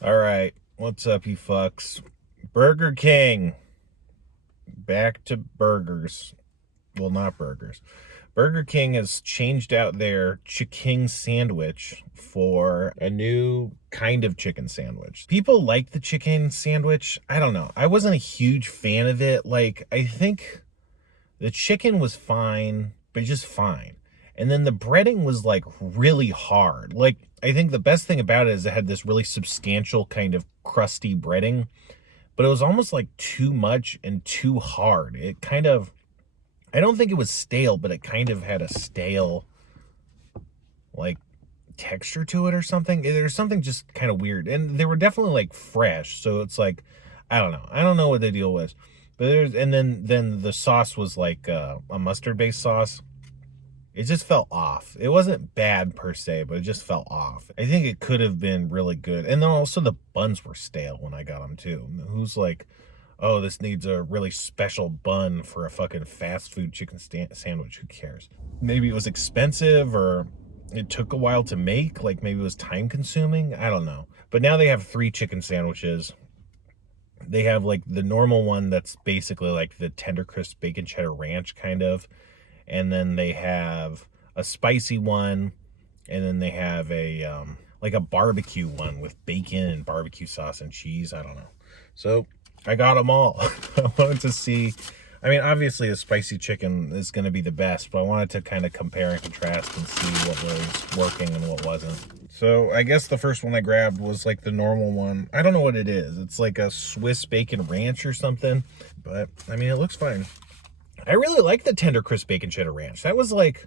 All right, what's up, you fucks? Burger King. Back to burgers. Well, not burgers. Burger King has changed out their chicken sandwich for a new kind of chicken sandwich. People like the chicken sandwich. I don't know. I wasn't a huge fan of it. Like, I think the chicken was fine, but just fine. And then the breading was like really hard. Like, I think the best thing about it is it had this really substantial kind of crusty breading, but it was almost like too much and too hard. It kind of, I don't think it was stale, but it kind of had a stale, like, texture to it or something. There's something just kind of weird. And they were definitely like fresh. So it's like, I don't know. I don't know what the deal was. But and then the sauce was like a mustard based sauce. It just felt off. It wasn't bad per se, but it just felt off. I think it could have been really good. And then also the buns were stale when I got them too. Who's like, oh, this needs a really special bun for a fucking fast food chicken sandwich? Who cares? Maybe it was expensive or it took a while to make. Like maybe it was time consuming. I don't know. But now they have 3 chicken sandwiches. They have like the normal one that's basically like the tender crisp bacon cheddar ranch kind of, and then they have a spicy one, and then they have a like a barbecue one with bacon and barbecue sauce and cheese. I don't know. So I got them all. I wanted to see. I mean, obviously the spicy chicken is going to be the best, but I wanted to kind of compare and contrast and see what was working and what wasn't. So I guess the first one I grabbed was like the normal one. I don't know what it is. It's like a Swiss bacon ranch or something, but I mean, it looks fine. I really like the tender crisp bacon cheddar ranch. That was like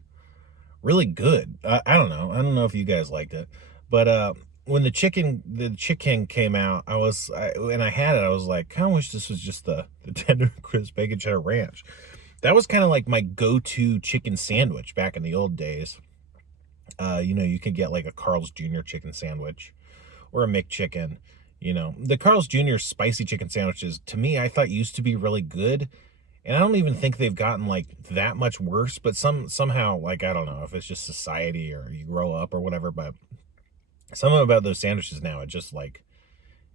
really good. I don't know. I don't know if you guys liked it, but when the chicken came out, and I had it. I was like, kind of wish this was just the tender crisp bacon cheddar ranch. That was kind of like my go-to chicken sandwich back in the old days. You could get like a Carl's Jr. chicken sandwich or a McChicken. The Carl's Jr. spicy chicken sandwiches, to me, I thought used to be really good. And I don't even think they've gotten like that much worse, but somehow, like, I don't know if it's just society or you grow up or whatever, but something about those sandwiches now, it just like,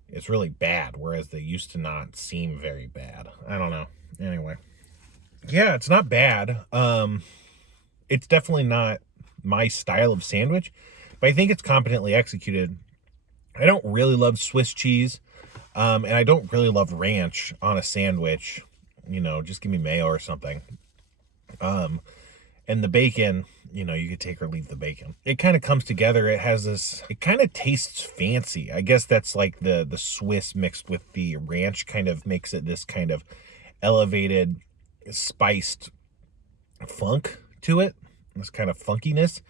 it's really bad, whereas they used to not seem very bad. I don't know. Anyway. Yeah, it's not bad. It's definitely not my style of sandwich, but I think it's competently executed. I don't really love Swiss cheese, and I don't really love ranch on a sandwich. Just give me mayo or something. And the bacon, you could take or leave the bacon. It kind of comes together. It kind of tastes fancy. I guess that's like the Swiss mixed with the ranch kind of makes it this kind of elevated, spiced funk to it. This kind of funkiness.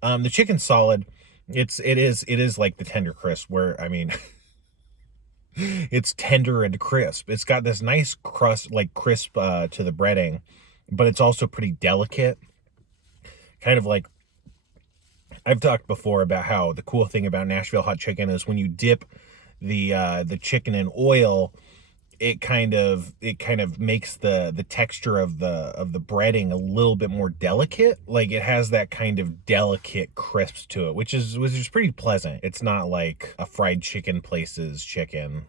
The chicken's solid. It is like the tender crisp where, I mean, it's tender and crisp. It's got this nice crust, like crisp to the breading, but it's also pretty delicate. Kind of like I've talked before about how the cool thing about Nashville hot chicken is when you dip the chicken in oil, it kind of makes the texture of the breading a little bit more delicate. Like it has that kind of delicate crisp to it, which is pretty pleasant. It's not like a fried chicken place's chicken,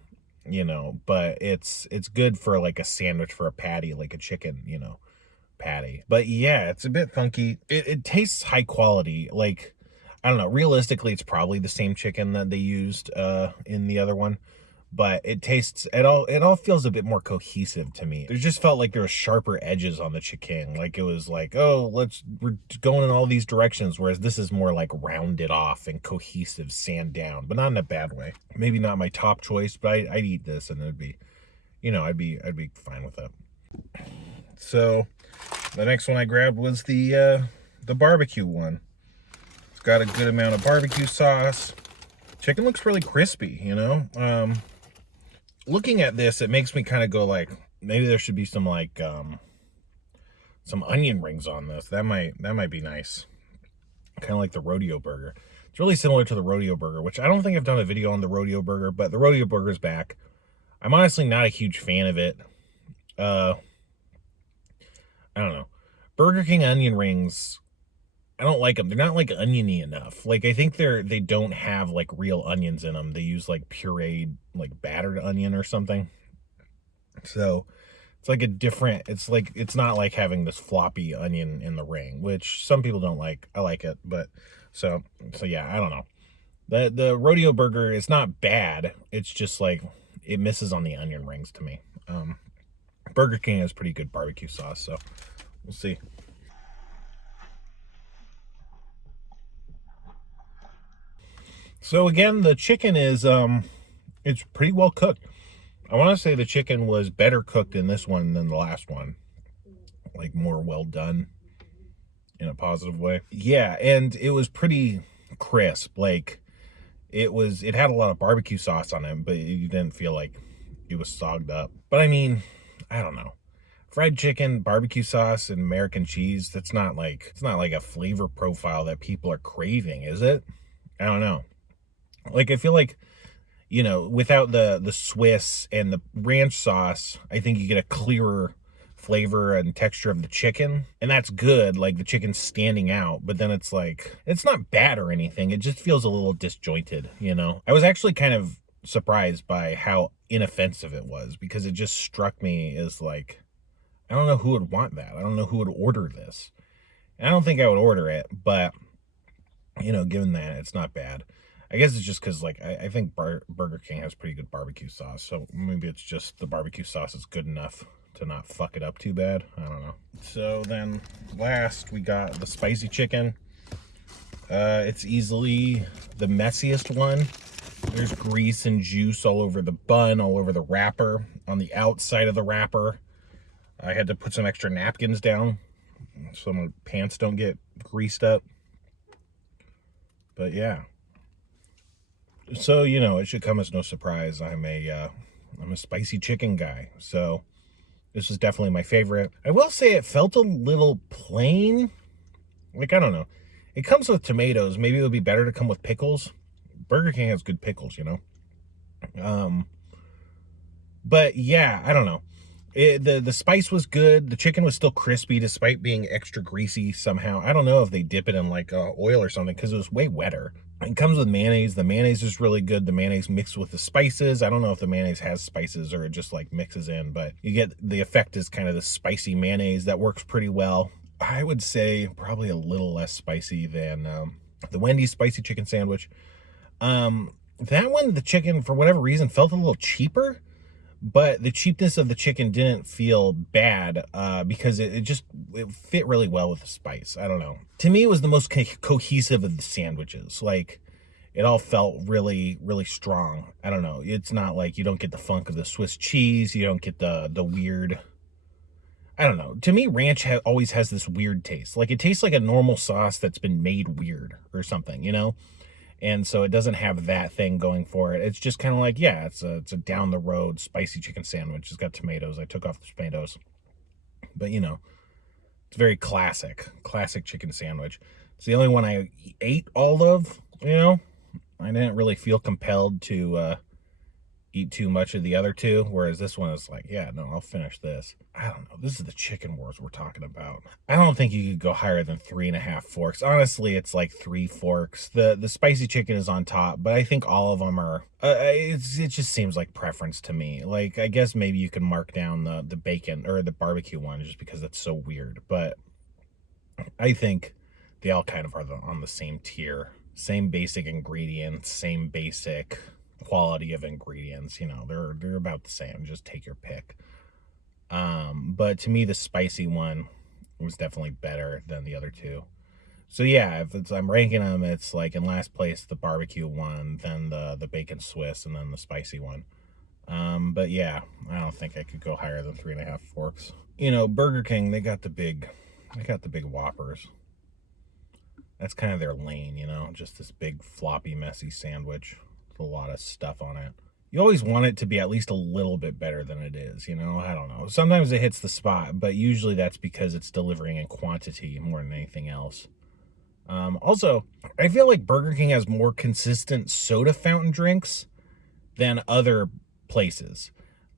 but it's good for like a sandwich for a patty, like a chicken, patty. But yeah, it's a bit funky. It tastes high quality. Like, I don't know, realistically it's probably the same chicken that they used in the other one, but it all feels a bit more cohesive to me. There just felt like there were sharper edges on the chicken. Like it was like, oh, we're going in all these directions, whereas this is more like rounded off and cohesive, sand down, but not in a bad way. Maybe not my top choice, but I'd eat this and it'd be, I'd be fine with it. So the next one I grabbed was the barbecue one. It's got a good amount of barbecue sauce. Chicken looks really crispy. Looking at this, it makes me kind of go like, maybe there should be some like some onion rings on this. That might be nice. Kind of like the rodeo burger. It's really similar to the rodeo burger, which I don't think I've done a video on the rodeo burger, but the rodeo burger's back. I'm honestly not a huge fan of it. I don't know. Burger King onion rings, I don't like them. They're not like oniony enough. Like, I think they don't have like real onions in them. They use like pureed, like battered onion or something. So it's like a different, it's like, it's not like having this floppy onion in the ring, which some people don't like. I like it, but so yeah, I don't know. The rodeo burger is not bad. It's just like, it misses on the onion rings to me. Burger King has pretty good barbecue sauce, so we'll see. So again, the chicken is it's pretty well cooked. I want to say the chicken was better cooked in this one than the last one. Like more well done in a positive way. Yeah, and it was pretty crisp. Like it had a lot of barbecue sauce on it, but you didn't feel like it was sogged up. But I mean, I don't know. Fried chicken, barbecue sauce, and American cheese, it's not like a flavor profile that people are craving, is it? I don't know. Like, I feel like, without the Swiss and the ranch sauce, I think you get a clearer flavor and texture of the chicken, and that's good. Like, the chicken's standing out, but then it's like, it's not bad or anything. It just feels a little disjointed. I was actually kind of surprised by how inoffensive it was, because it just struck me as like, I don't know who would want that. I don't know who would order this. And I don't think I would order it, but given that, it's not bad. I guess it's just because, like, I think Burger King has pretty good barbecue sauce, so maybe it's just the barbecue sauce is good enough to not fuck it up too bad. I don't know. So then last, we got the spicy chicken. It's easily the messiest one. There's grease and juice all over the bun, all over the wrapper, on the outside of the wrapper. I had to put some extra napkins down so my pants don't get greased up. But yeah. So, it should come as no surprise. I'm a spicy chicken guy. So this is definitely my favorite. I will say it felt a little plain. Like, I don't know. It comes with tomatoes. Maybe it would be better to come with pickles. Burger King has good pickles, But yeah, I don't know. The spice was good. The chicken was still crispy despite being extra greasy somehow. I don't know if they dip it in like oil or something, because it was way wetter. It comes with mayonnaise. The mayonnaise is really good. The mayonnaise mixed with the spices. I don't know if the mayonnaise has spices or it just like mixes in, but you get the effect is kind of the spicy mayonnaise that works pretty well. I would say probably a little less spicy than the Wendy's spicy chicken sandwich. That one, the chicken, for whatever reason, felt a little cheaper. But the cheapness of the chicken didn't feel bad because it fit really well with the spice. I don't know. To me, it was the most cohesive of the sandwiches. Like, it all felt really, really strong. I don't know. It's not like you don't get the funk of the Swiss cheese. You don't get the weird... I don't know. To me, ranch always has this weird taste. Like, it tastes like a normal sauce that's been made weird or something, And so it doesn't have that thing going for it. It's just kind of like, yeah, it's a down the road spicy chicken sandwich. It's got tomatoes. I took off the tomatoes. But, it's very classic chicken sandwich. It's the only one I ate all of, I didn't really feel compelled to eat too much of the other two, whereas this one is like, yeah, no, I'll finish this. I don't know. This is the chicken wars we're talking about. I don't think you could go higher than 3.5 forks. Honestly, it's like 3 forks. The spicy chicken is on top, but I think all of them are, it just seems like preference to me. Like, I guess maybe you can mark down the bacon or the barbecue one just because that's so weird, but I think they all kind of are on the same tier. Same basic ingredients, same basic quality of ingredients, they're about the same. Just take your pick. But to me, the spicy one was definitely better than the other two. So yeah, if I'm ranking them, it's like in last place the barbecue one, then the bacon Swiss, and then the spicy one. But yeah, I don't think I could go higher than 3.5 forks. Burger King, they got the big Whoppers. That's kind of their lane, just this big floppy messy sandwich. A lot of stuff on it. You always want it to be at least a little bit better than it is, I don't know. Sometimes it hits the spot, but usually that's because it's delivering in quantity more than anything else. Also, I feel like Burger King has more consistent soda fountain drinks than other places.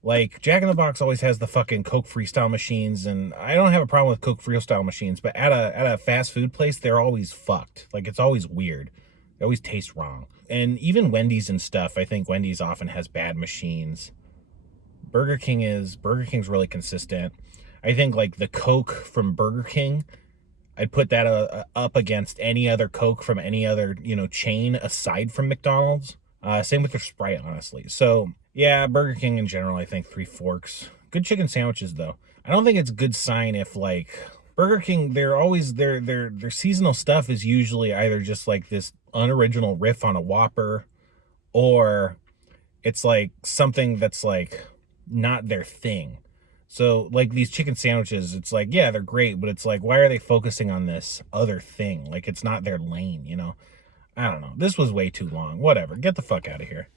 Like, Jack in the Box always has the fucking Coke Freestyle machines, and I don't have a problem with Coke Freestyle machines, but at a fast food place, they're always fucked. Like, it's always weird. They always taste wrong. And even Wendy's and stuff, I think Wendy's often has bad machines. Burger King's really consistent. I think, like, the Coke from Burger King, I'd put that up against any other Coke from any other, chain aside from McDonald's. Same with their Sprite, honestly. So, yeah, Burger King in general, I think 3 forks. Good chicken sandwiches, though. I don't think it's a good sign if, like, Burger King, they're always, their seasonal stuff is usually either just, like, this unoriginal riff on a Whopper, or it's, like, something that's, like, not their thing. So, like, these chicken sandwiches, it's like, yeah, they're great, but it's like, why are they focusing on this other thing? Like, it's not their lane, I don't know. This was way too long. Whatever. Get the fuck out of here.